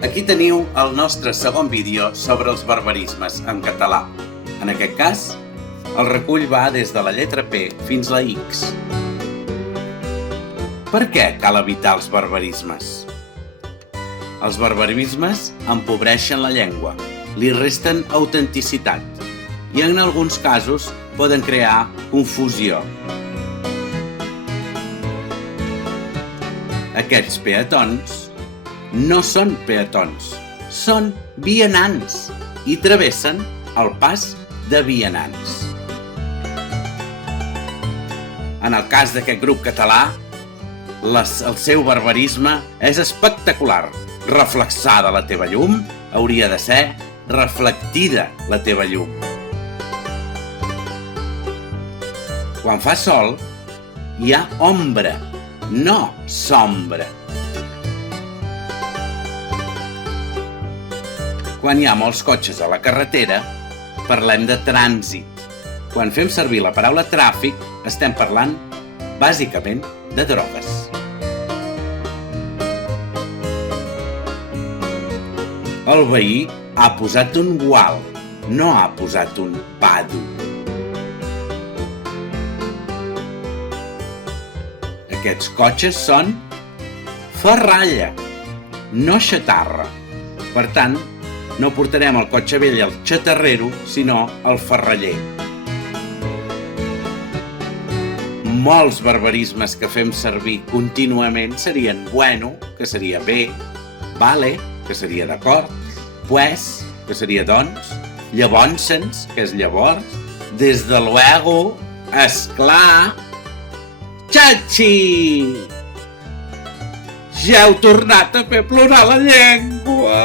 Aquí teniu el nostre segon vídeo sobre els barbarismes en català. En aquest cas, el recull va des de la lletra P fins a la X. Per què cal evitar els barbarismes? Els barbarismes empobreixen la llengua, li resten autenticitat i en alguns casos poden crear confusió. Aquests peatons no són peatons, són vianants i travessen el pas de vianants. En el cas d'aquest grup català, el seu barbarisme és espectacular. Reflexada la teva llum hauria de ser reflectida la teva llum. Quan fa sol, hi ha ombra, no sombra. Quan hi ha molts cotxes a la carretera, parlem de trànsit. Quan fem servir la paraula tràfic, estem parlant, bàsicament, de drogues. El veí ha posat un gual, no ha posat un pado. Aquests cotxes són ferralla, no xatarra. Per tant, no portarem el cotxe vell al xatarrero, sinó al ferraller. Molts barbarismes que fem servir contínuament serien bueno, que seria bé, vale, que seria d'acord, pues, que seria doncs, llavonsens, que és llavors, des de luego, esclar, xatxi! Ja heu tornat a fer plorar la llengua!